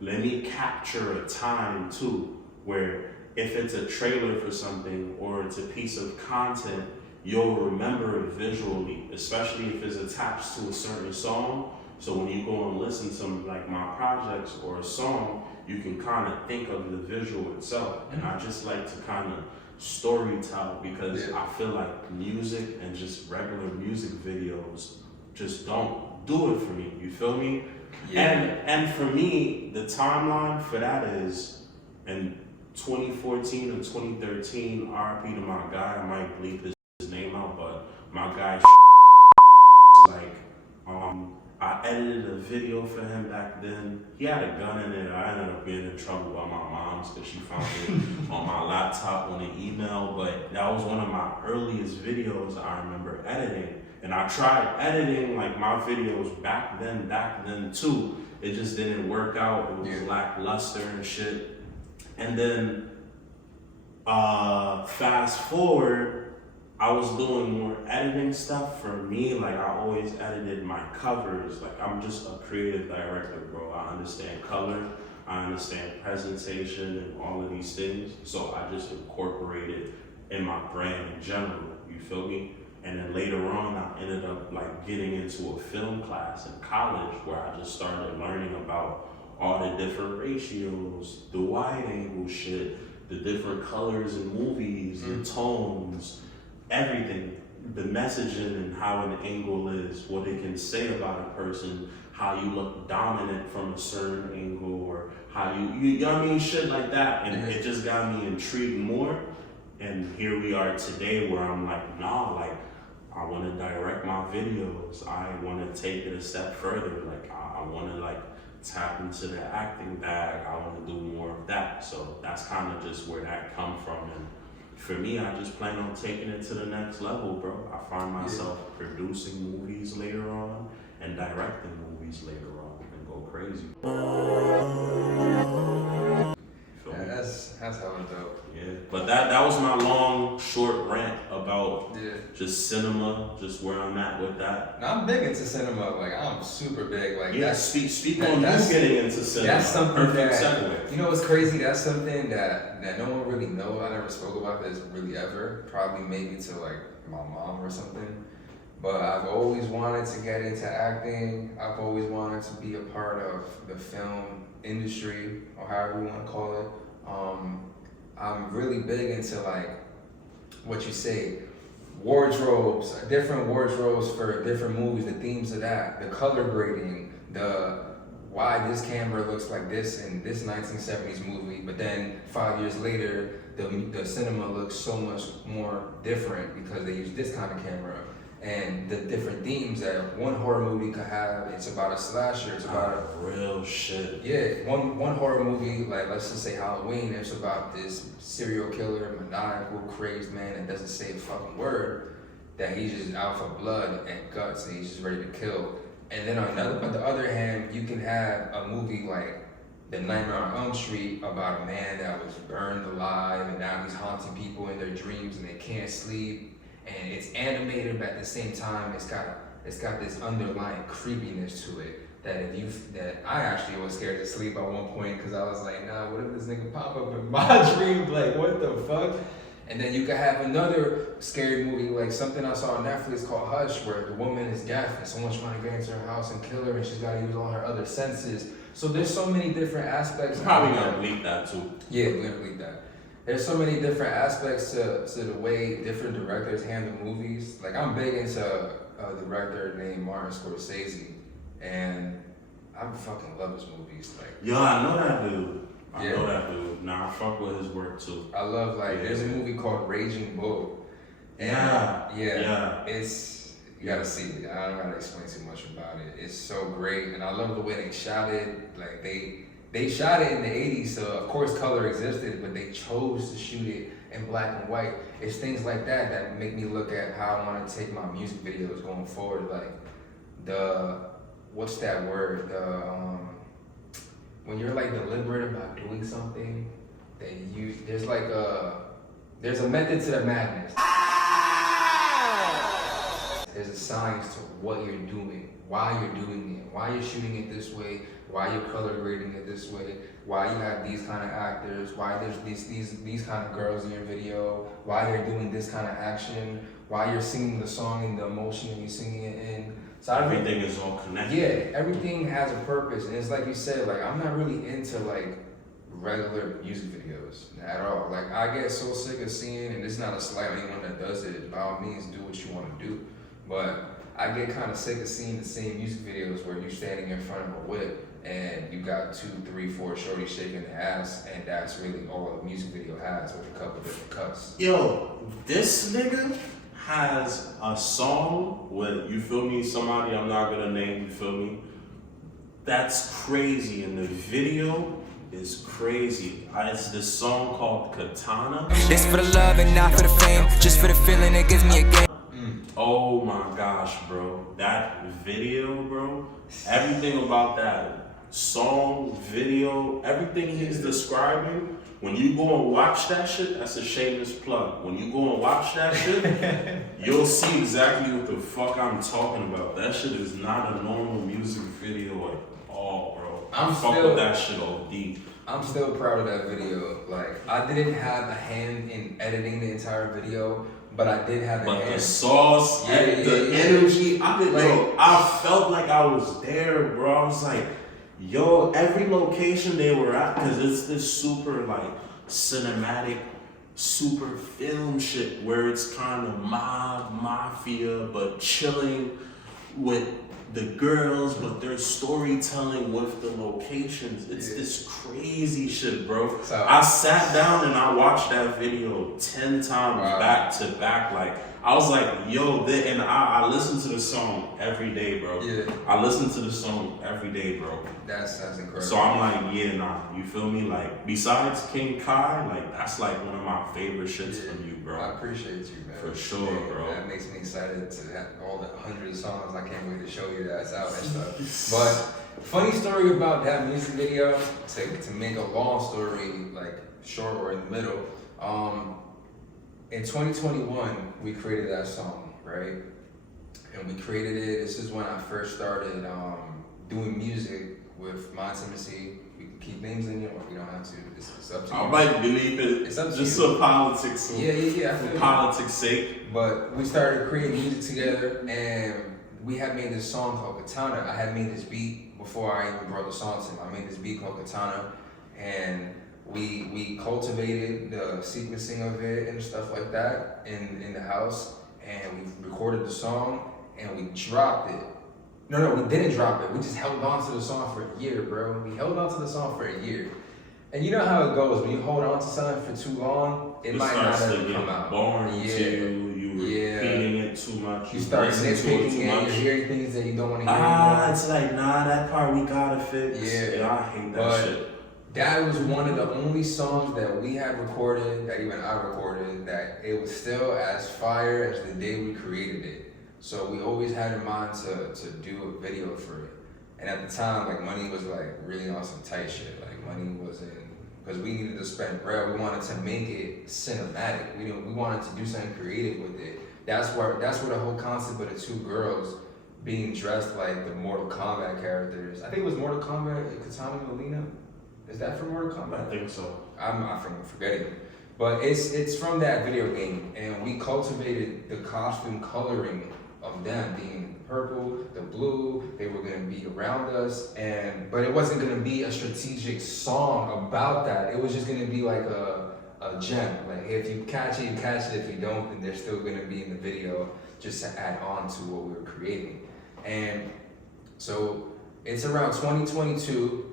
let me capture a time too, where if it's a trailer for something or it's a piece of content, you'll remember it visually, especially if it's attached to a certain song. So when you go and listen to like my projects or a song, you can kind of think of the visual itself. And I just like to kind of story tell, because I feel like music and just regular music videos just don't do it for me. You feel me? Yeah. And for me, the timeline for that is in 2014 and 2013, RIP to my guy, I might bleep his name out, but my guy like I edited a video for him back then. He had a gun in it. I ended up getting in trouble by my mom's because she found it on my laptop on an email. But that was one of my earliest videos I remember editing. And I tried editing like my videos back then too. It just didn't work out. It was lackluster and shit. And then fast forward, I was doing more editing stuff for me. Like I always edited my covers. Like I'm just a creative director, bro. I understand color, I understand presentation and all of these things. So I just incorporate it in my brand in general, you feel me? And then later on, I ended up like getting into a film class in college where I just started learning about all the different ratios, the wide angle shit, the different colors in movies, the tones, everything, the messaging and how an angle is, what it can say about a person, how you look dominant from a certain angle, or how you know what I mean, shit like that. And it just got me intrigued more. And here we are today where I'm like, nah, like I want to direct my videos. I want to take it a step further. Like I want to like tap into the acting bag. I want to do more of that. So that's kind of just where that come from. And for me, I just plan on taking it to the next level, bro. I find myself producing movies later on and directing movies later on and go crazy. That's hella dope. Yeah, but that was my long, short rant about just cinema, just where I'm at with that. Now I'm big into cinema. Like I'm super big. Like speak on you getting into cinema. That's something Perfect that segue. You know what's crazy? That's something that no one really knows. I never spoke about this really ever. Probably maybe to like my mom or something. But I've always wanted to get into acting. I've always wanted to be a part of the film industry, or however you want to call it. I'm really big into like what you say, wardrobes, different wardrobes for different movies, the themes of that, the color grading, the why this camera looks like this in this 1970s movie, but then 5 years later, the cinema looks so much more different because they use this kind of camera. and the different themes that one horror movie could have. It's about a slasher. It's about real shit. Yeah, one horror movie, like let's just say Halloween, it's about this serial killer, maniacal, crazed man that doesn't say a fucking word, that he's just out for blood and guts and he's just ready to kill. And then on the other hand, you can have a movie like The Nightmare on Elm Street about a man that was burned alive and now he's haunting people in their dreams and they can't sleep. And it's animated, but at the same time, it's got this underlying creepiness to it that I actually was scared to sleep at one point because I was like, nah, what if this nigga pop up in my dream? Like, what the fuck? And then you could have another scary movie, like something I saw on Netflix called Hush, where the woman is deaf and someone's trying to get into her house and kill her, and she's got to use all her other senses. So there's so many different aspects. Probably gonna bleep that too. Yeah, we're gonna bleep that. There's so many different aspects to the way different directors handle movies. Like I'm big into a director named Martin Scorsese, and I fucking love his movies. Like, yo, I know that dude. I Yeah. know that dude. Nah, I fuck with his work too. I love there's a movie called Raging Bull. And Yeah. It's you gotta see it. I don't gotta explain too much about it. It's so great, and I love the way they shot it. Like they shot it in the 80s, so of course color existed, but they chose to shoot it in black and white. It's things like that that make me look at how I want to take my music videos going forward. Like what's that word? When you're like deliberate about doing something, there's a method to the madness. There's a science to what you're doing, why you're doing it, why you're shooting it this way, why you're color grading it this way, why you have these kind of actors, why there's these kind of girls in your video, why they're doing this kind of action, why you're singing the song and the emotion you're singing it in. So everything is all connected. Yeah, everything has a purpose, and it's like you said, like I'm not really into like regular music videos at all. Like I get so sick of seeing, and it's not a slight on anyone that does it. By all means, do what you want to do, but I get kind of sick of seeing the same music videos where you're standing in front of a whip and you got 2, 3, 4 shorties shaking their ass, and that's really all the music video has with a couple different cuts. Yo, this nigga has a song with, you feel me, somebody I'm not gonna name, you feel me? That's crazy, and the video is crazy. It's this song called Katana. This for the love and not for the fame, just for the feeling it gives me a game. Oh my gosh, bro. That video, bro. Everything about that song, video, everything he's describing, when you go and watch that shit, that's a shameless plug. When you go and watch that shit, you'll see exactly what the fuck I'm talking about. That shit is not a normal music video at all, bro. I fuck with that shit all deep. I'm still proud of that video. Like, I didn't have a hand in editing the entire video, but I did have a hand. But the sauce, the energy, I felt like I was there, bro. I was like, yo, every location they were at, because it's this super like cinematic, super film shit where it's kind of mafia, but chilling with the girls, but there's storytelling with the locations. It's this crazy shit, bro. So, I sat down and I watched that video 10 times back to back. Like, I was like, yo, and I listen to the song every day, bro. Yeah. I listen to the song every day, bro. That's incredible. So I'm like, yeah, nah, you feel me? Like, besides King Kai, like, that's like one of my favorite shits from you, bro. I appreciate you, man. For sure, bro. That makes me excited to have all the hundreds of songs. I can't wait to show you that's out and stuff. But funny story about that music video, to make a long story like short or in the middle. In 2021, we created that song, right? And we created it. This is when I first started doing music with My Intimacy. We can keep names in it, or we don't have to. It's up to you. I might believe it. It's up to just you. for politics. Yeah. For politics' sake. But we started creating music together, and we had made this song called Katana. I had made this beat before I even brought the song to him. I made this beat called Katana, and we cultivated the sequencing of it and stuff like that in the house, and we recorded the song and we dropped it. No, we didn't drop it. We just held on to the song for a year, bro. We held on to the song for a year. And you know how it goes. When you hold on to something for too long, it might not ever come out. Boring to you. You you repeating it too much. You start listen to it nitpicking too it, much. you're hearing things that you don't want to hear Ah, it's like, nah, that part we gotta fix. Yeah. I hate that But shit. that was one of the only songs that we had recorded, that even I recorded, that it was still as fire as the day we created it. So we always had in mind to do a video for it. And at the time, like, money was like really on some tight shit. Like, money wasn't, because we needed to spend bread. We wanted to make it cinematic. We wanted to do something creative with it. That's where the whole concept of the two girls being dressed like the Mortal Kombat characters. I think it was Mortal Kombat, Katana Melina. Is that from Mortal Kombat? I think so. I'm forgetting. But it's from that video game, and we cultivated the costume coloring of them being purple, the blue. They were gonna be around us, but it wasn't gonna be a strategic song about that. It was just gonna be like a gem. Like, if you catch it, you catch it. If you don't, then they're still gonna be in the video, just to add on to what we were creating. And so it's around 2022.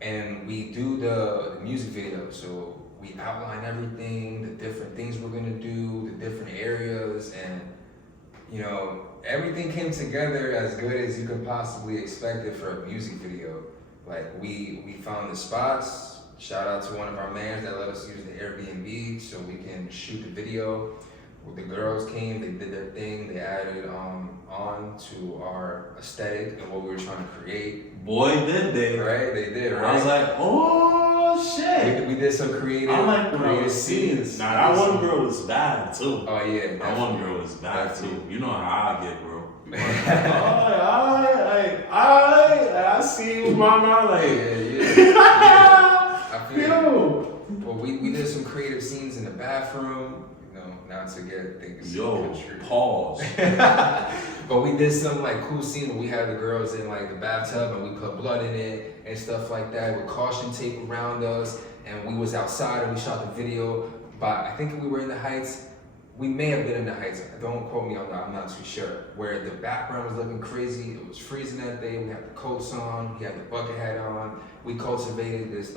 And we do the music video, so we outline everything, the different things we're gonna do, the different areas, and you know, everything came together as good as you could possibly expect it for a music video. Like, we found the spots. Shout out to one of our mans that let us use the Airbnb so we can shoot the video. The girls came, they did their thing, they added on to our aesthetic and what we were trying to create. Boy, did they. Right? They did, right? I was like, oh shit. We did some creative, I'm like, creative scenes. Nah, that one girl was bad too. Oh yeah. That one girl was bad too. Definitely. You know how I get, bro. I see you, mama. Like, Yeah. I feel yo. Well, we did some creative scenes in the bathroom. Not to get things. Yo, pause. But we did some like cool scenes where we had the girls in like the bathtub and we put blood in it and stuff like that with caution tape around us, and we was outside and we shot the video. But I think we were in the Heights. We may have been in the Heights. Don't quote me on that. I'm not too sure. Where the background was looking crazy. It was freezing that day. We had the coats on. He had the bucket hat on. We cultivated this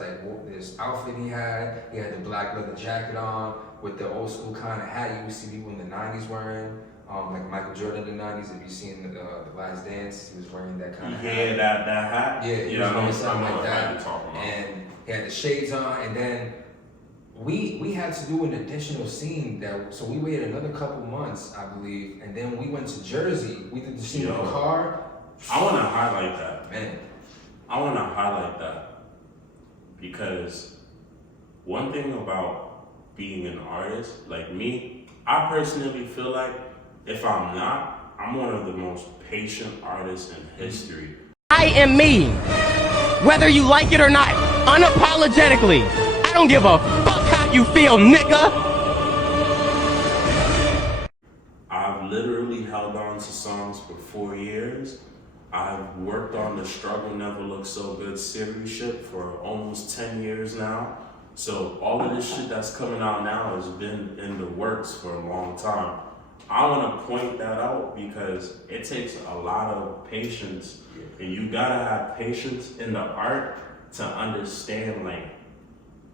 outfit he had. He had the black leather jacket on with the old school kind of hat you used to see people in the 90s wearing. Like Michael Jordan in the 90s. If you've seen the Last Dance, he was wearing that kind of hat. Yeah, that hat. Yeah, he was wearing something like that. About. And he had the shades on, and then we had to do an additional scene so we waited another couple months, I believe, and then we went to Jersey. We did the scene in the car. I want to highlight that. Man. I want to highlight that because one thing about being an artist, like me, I personally feel like if I'm not, I'm one of the most patient artists in history. I am me, whether you like it or not, unapologetically. I don't give a fuck how you feel, nigga. I've literally held on to songs for 4 years. I've worked on the Struggle Never Looked So Good series shit for almost 10 years now. So all of this shit that's coming out now has been in the works for a long time. I want to point that out because it takes a lot of patience, and you gotta have patience in the art to understand like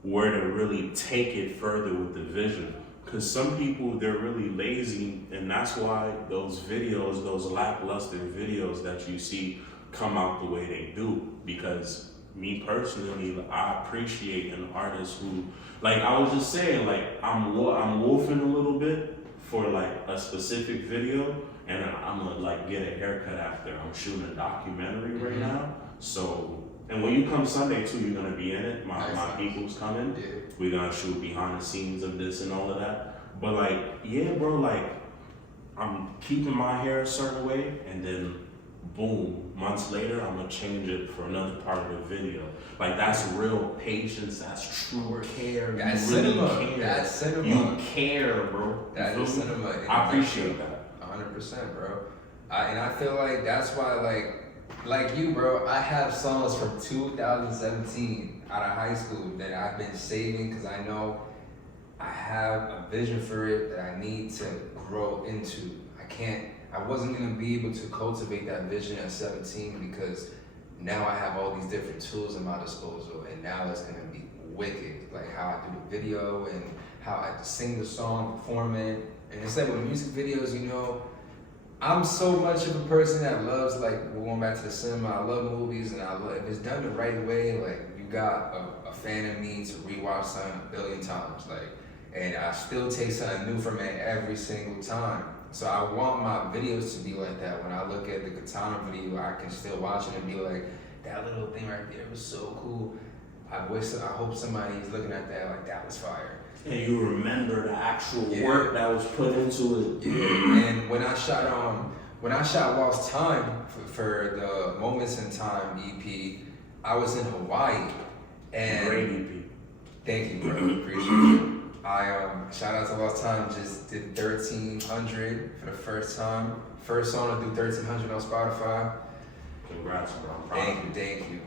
where to really take it further with the vision. Because some people, they're really lazy, and that's why those videos, those lackluster videos that you see come out the way they do. Because me personally, I appreciate an artist who, like I was just saying, like I'm wolfing a little bit for like a specific video, and I'm gonna like get a haircut after. I'm shooting a documentary right now. So, and when you come Sunday too, you're gonna be in it. My people's coming. Yeah. We're gonna shoot behind the scenes of this and all of that. But like, yeah, bro, like I'm keeping my hair a certain way, and then boom, months later, I'm gonna change it for another part of the video. Like that's real patience. That's true care. That's you really cinema. care. That's cinema. You care, bro. That is cinema. I appreciate that. 100%, bro. And I feel like that's why, like you, bro, I have songs from 2017 out of high school that I've been saving because I know I have a vision for it that I need to grow into. I wasn't gonna be able to cultivate that vision at 17 because now I have all these different tools at my disposal, and now it's gonna be wicked. Like how I do the video and how I sing the song, perform it. And it's like with music videos, you know, I'm so much of a person that loves, like, we're going back to the cinema, I love movies, and I love, if it's done the right way, like, you got a fan in me to rewatch something 1 billion times, like, and I still take something new from it every single time. So I want my videos to be like that. When I look at the Katana video, I can still watch it and be like, that little thing right there was so cool. I hope somebody is looking at that like that was fire. And you remember the actual work that was put into it. Yeah. And when I shot Lost Time for the Moments in Time EP, I was in Hawaii. And great EP. Thank you, bro. Appreciate it. I shout out to Lost Time, just did 1,300 for the first time. First song to do 1,300 on Spotify. Congrats, bro. I'm proud. Thank you.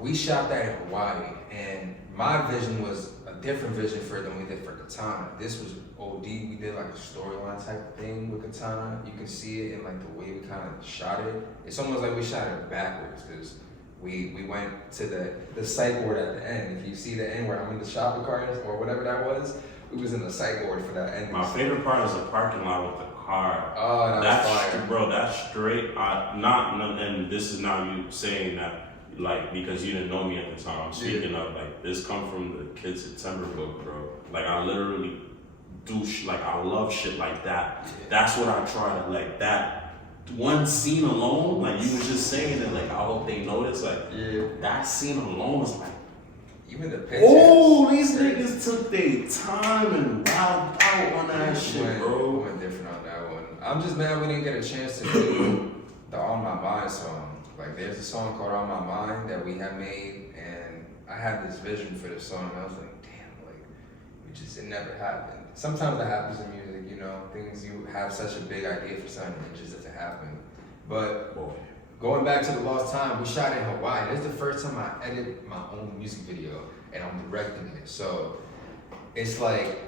We shot that in Hawaii, and my vision was a different vision for it than we did for Katana. This was OD. We did like a storyline type of thing with Katana. You can see it in like the way we kind of shot it. It's almost like we shot it backwards because we went to the psych ward at the end. If you see the end where I'm in the shopping cart or whatever that was, we was in the psych ward for that end. My favorite part is the parking lot with the car. Oh, that's fire. Bro, that's straight. And this is not you saying that, like, because you didn't know me at the time. I'm speaking of, like, this come from the Kiid September book, bro. Like, I literally do, I love shit like that. Yeah. That's what I try to, like, that one scene alone, like, you was just saying that, like, I hope they notice, like, that scene alone was like, even the pictures. Oh, these niggas took their time and wilded out on that shit, bro. Went different on that one. I'm just mad we didn't get a chance to do the On My Mind song. Like, there's a song called On My Mind that we had made, and I had this vision for this song, and I was like, damn, like, it never happened. Sometimes that happens in music, you know, things you have such a big idea for something, it just doesn't happen. But going back to the Lost Time, we shot in Hawaii. This is the first time I edited my own music video, and I'm directing it. So it's like,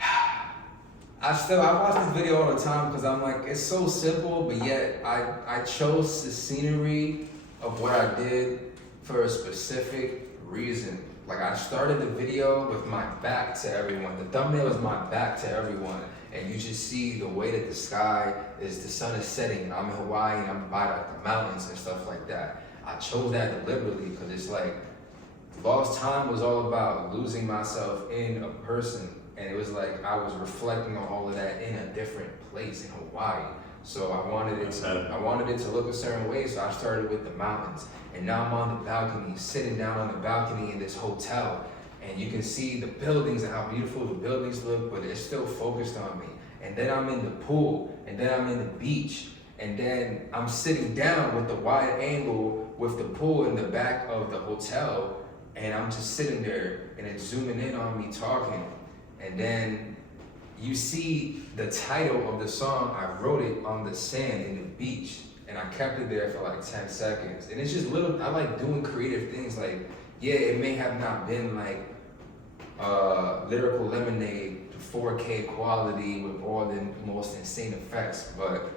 I watch this video all the time because I'm like, it's so simple, but yet I chose the scenery of what I did for a specific reason. Like, I started the video with my back to everyone. The thumbnail is my back to everyone. And you just see the way that the sky is, the sun is setting, and I'm in Hawaii, and I'm by like the mountains and stuff like that. I chose that deliberately because it's like, Lost Time was all about losing myself in a person. And it was like, I was reflecting on all of that in a different place in Hawaii. So I wanted it to look a certain way, so I started with the mountains. And now I'm on the balcony, sitting down on the balcony in this hotel. And you can see the buildings and how beautiful the buildings look, but it's still focused on me. And then I'm in the pool, and then I'm in the beach. And then I'm sitting down with the wide angle with the pool in the back of the hotel. And I'm just sitting there, and it's zooming in on me talking. And then you see the title of the song, I wrote it on the sand in the beach, and I kept it there for like 10 seconds. And it's just I like doing creative things. Like, yeah, it may have not been like Lyrical Lemonade, 4K quality with all the most insane effects, but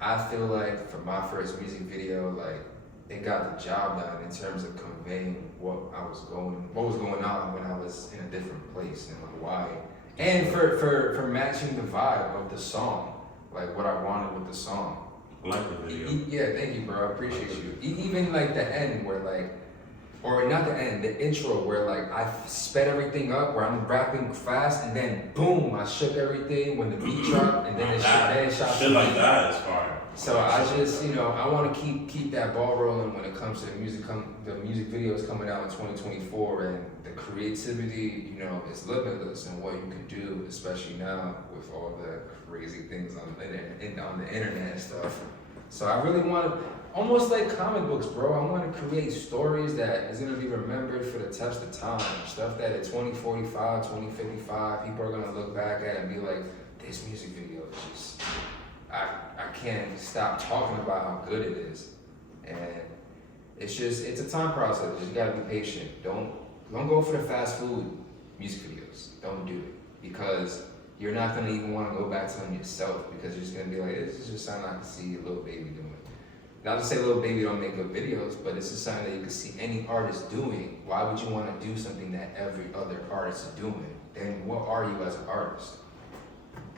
I feel like for my first music video, like, it got the job done in terms of conveying what was going on when I was in a different place in Hawaii. And for matching the vibe of the song, like what I wanted with the song. I like the video. Yeah, thank you, bro. I appreciate you. Even like the end where like, or not the end, the intro where like I sped everything up, where I'm rapping fast, and then boom, I shook everything when the beat dropped, and then it shot. Shit like that is fire. So I just, I want to keep that ball rolling when it comes to the music videos coming out in 2024, and the creativity, is limitless in what you can do, especially now with all the crazy things on the internet and stuff. So I really want to, almost like comic books, bro. I want to create stories that is going to be remembered for the test of time. Stuff that in 2045, 2055, people are going to look back at and be like, this music video is just, I can't stop talking about how good it is. And it's a time process. You gotta be patient. Don't go for the fast food music videos. Don't do it. Because you're not gonna even wanna go back to them yourself, because you're just gonna be like, this is just something I can see a Lil Baby doing. Not to say Lil Baby don't make good videos, but this is something that you can see any artist doing. Why would you wanna do something that every other artist is doing? Then what are you as an artist?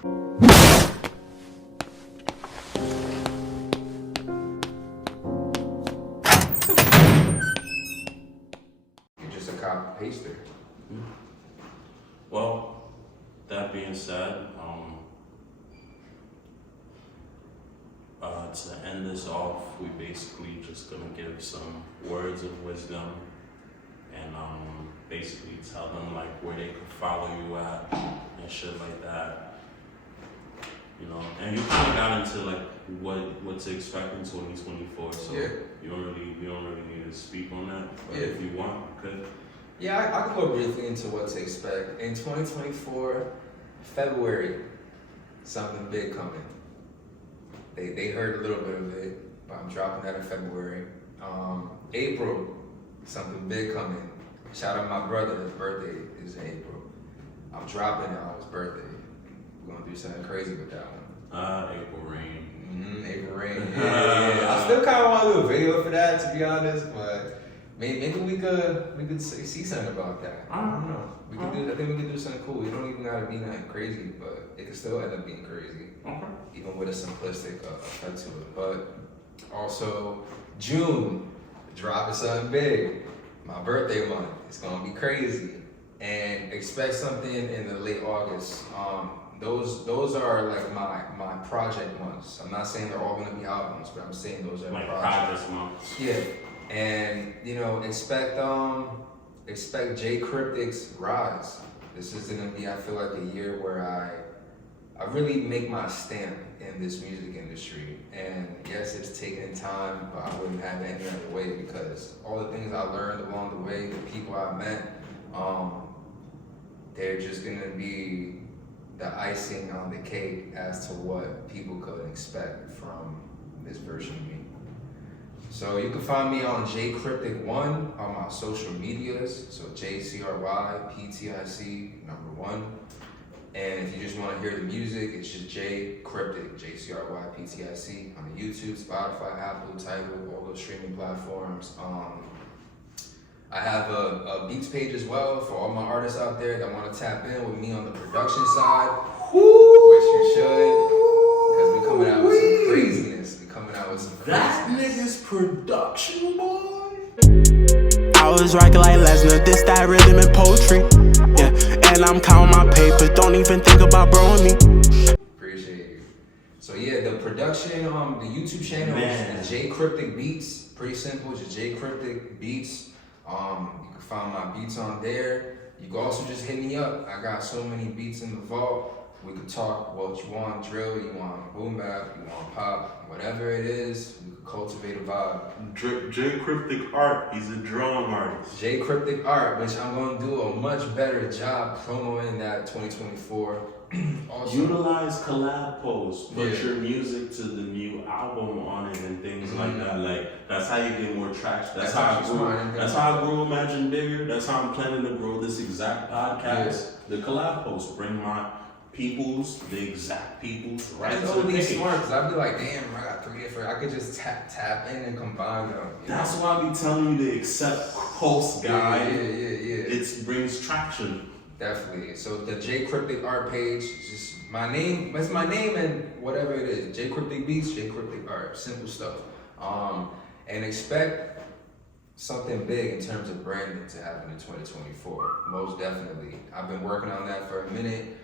You're just a copy paster. Well, that being said, to end this off, we basically just gonna give some words of wisdom and basically tell them like where they could follow you at and shit like that. You know, and you kind of got into like what to expect in 2024, so Yeah. you don't really need to speak on that. But Yeah. if you want, you could. Yeah, I can go briefly into what to expect. In 2024, February, something big coming. They heard a little bit of it, but I'm dropping that in February. April, something big coming. Shout out my brother, his birthday is in April. I'm dropping it on his birthday. We're gonna do something crazy with that one. April Rain. April Rain. Yeah. I still kind of want to do a video for that, to be honest, but maybe we could see something about that. I don't know. I think we could do something cool. You don't even gotta be nothing crazy, but it can still end up being crazy. Okay. Even with a simplistic effect to it. But also June, dropping something big. My birthday month. It's gonna be crazy. And expect something in the late August. Those are like my project months. I'm not saying they're all gonna be albums, but I'm saying those are Like projects. progress months. Yeah. And expect Jay Cryptic's rise. This is gonna be, I feel like, a year where I really make my stamp in this music industry. And yes, it's taken time, but I wouldn't have it any other way because all the things I learned along the way, the people I met, they're just gonna be the icing on the cake as to what people could expect from this version of me. So you can find me on JCryptic1 on my social medias. So JCRYPTIC1. And if you just want to hear the music, it's just JCryptic, JCRYPTIC on the YouTube, Spotify, Apple, Tidal, all those streaming platforms. I have a beats page as well for all my artists out there that want to tap in with me on the production side, which you should, because we coming out with some craziness. We coming out with some That craziness. nigga's production, boy. I was rocking like Lesnar, this, that, rhythm and poetry. Yeah, and I'm counting my paper, don't even think about broing me. Appreciate you. So yeah, the production, the YouTube channel is JCryptic Beats. Pretty simple, just JCryptic Beats. You can find my beats on there. You can also just hit me up. I got so many beats in the vault. We could talk what you want, drill, you want boom bap, you want pop, whatever it is, we could cultivate a vibe. J Cryptic Art, he's a drawing artist. JCryptic Art, which I'm gonna do a much better job promoting that 2024. Also, Utilize collab posts, put Yeah. your music to the new album on it and things like that. Like that's how you get more traction. That's how I actually grew. smart. That's how I grew Imagine Bigger. That's how I'm planning to grow this exact podcast. The collab posts bring my the exact peoples right That's to the only page. smart because I'd be like, damn, I got 3 different. I could just tap in and combine them. That's why I be telling you to accept post guy. Yeah. It brings traction. Definitely. So the JCryptic Art page, just my name. That's my name and whatever it is. JCryptic Beats, JCryptic Art. Simple stuff. And expect something big in terms of branding to happen in 2024. Most definitely. I've been working on that for a minute.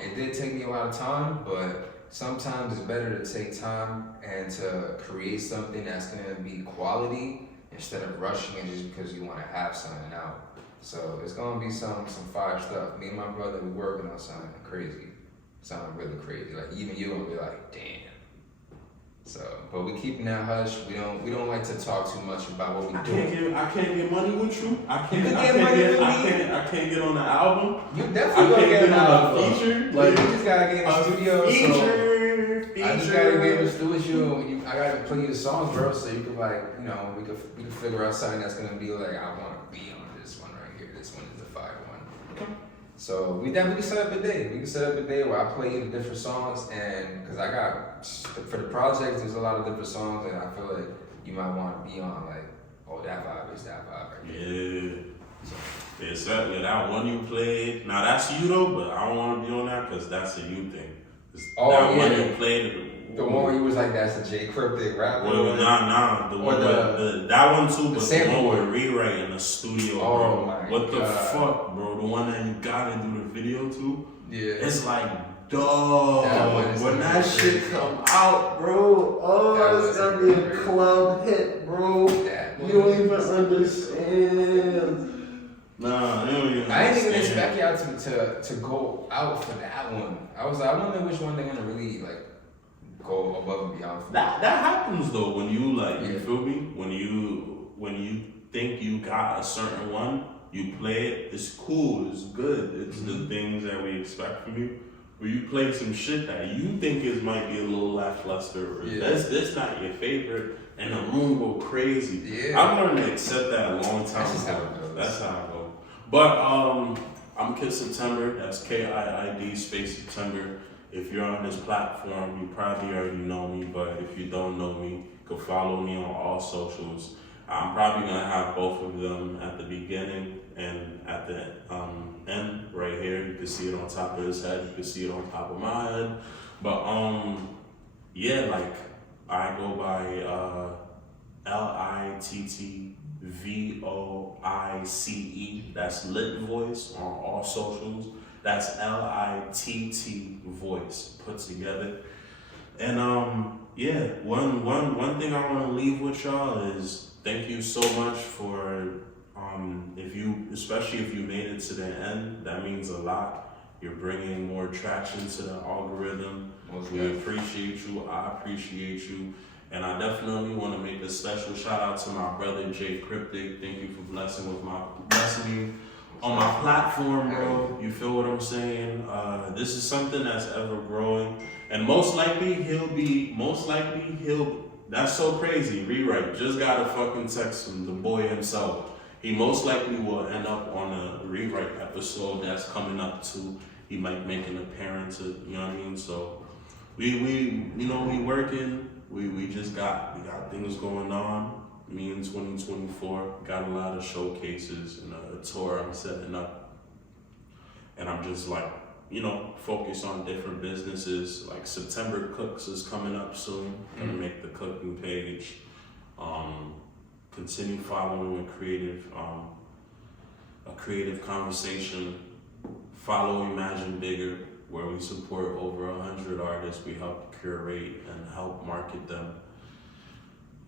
It did take me a lot of time, but sometimes it's better to take time and to create something that's gonna be quality instead of rushing it just because you want to have something out. So it's gonna be some fire stuff. Me and my brother, we working on something crazy, something really crazy. Like even you gonna be like, damn. So, but we keeping that hush. We don't like to talk too much about what we do. I can't get money with you. I can't get on the album. You definitely gonna get an album. Feature. Like you just gotta get in the studio. Feature. I just gotta get in the studio. I gotta play you the songs, bro, so you can like, we can figure out something that's gonna be like, I want to be on this one right here. This one is the fire one. Okay. So we definitely set up a day. We can set up a day where I play you the different songs, and because I got for the project, there's a lot of different songs, and I feel like you might want to be on like, oh, that vibe is that vibe right there. Yeah. Yeah, that one you played. Now that's you though, but I don't want to be on that because that's a you thing. Oh, that yeah. one you played. The one where he was like, that's a J Cryptic rapper. Well, nah. The one that one too, but the one with Rewrite in the studio, bro. My what God. the fuck, bro? The one that you gotta do the video to? Yeah. It's like, dog. When that crazy. shit come out, bro, it's gonna be a club hit, bro. You don't even understand. Nah, you don't even understand. I didn't even expect y'all to go out for that one. I was like, I wonder which one they're gonna really like go above and beyond for. That happens though when you like, you Yeah. feel me? When you think you got a certain one, you play it, it's cool, it's good, it's the things that we expect from you. When you play some shit that you think might be a little lackluster, or that's not your favorite, and the room go crazy. Yeah. I've learned to accept that a long time That's just how ago. it goes. That's how I go. But I'm Kiid September. That's KIID space September. If you're on this platform, you probably already know me, but if you don't know me, you can follow me on all socials. I'm probably gonna have both of them at the beginning and at the end right here. You can see it on top of his head, you can see it on top of my head. But yeah, like I go by LITTVOICE. That's Lit Voice on all socials. That's LITT Voice put together. And yeah, one thing I want to leave with y'all is thank you so much for especially if you made it to the end, that means a lot. You're bringing more traction to the algorithm. We appreciate you. I appreciate you. And I definitely want to make a special shout out to my brother Jay Cryptic. Thank you for blessing me on my platform, bro. You feel what I'm saying? This is something that's ever growing, and most likely that's so crazy. Rewrite just gotta fucking text him, the boy himself. He most likely will end up on a Rewrite episode that's coming up too. He might make an appearance, you know what I mean? So we working. We got things going on. Me in 2024 got a lot of showcases and a tour I'm setting up, and I'm just like, focus on different businesses. Like September Cooks is coming up soon. Gonna make the cooking page. Continue following a creative conversation. Follow Imagine Bigger, where we support over 100 artists. We help curate and help market them.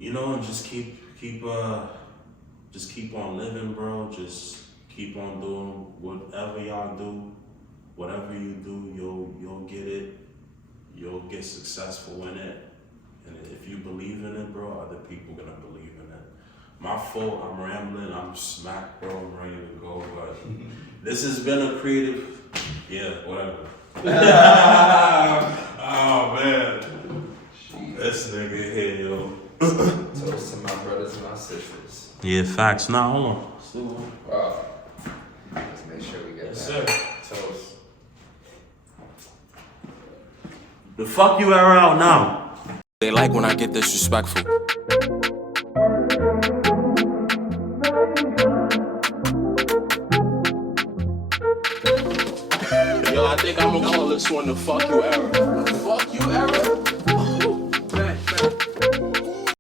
And just keep on living, bro. Just keep on doing whatever y'all do. Whatever you do, you'll get it. You'll get successful in it. And if you believe in it, bro, other people gonna believe in it. My fault, I'm rambling, I'm smacked, bro, I'm ready to go, but this has been a creative, whatever. Oh man, this nigga here, yo. Toast to my brothers and my sisters. Yeah, facts. Nah, hold on. Let's make sure we get that. Sir. Toast. The fuck you are out now. They like when I get disrespectful. Yo, I think I'm gonna call this one the fuck you era. Fuck you era?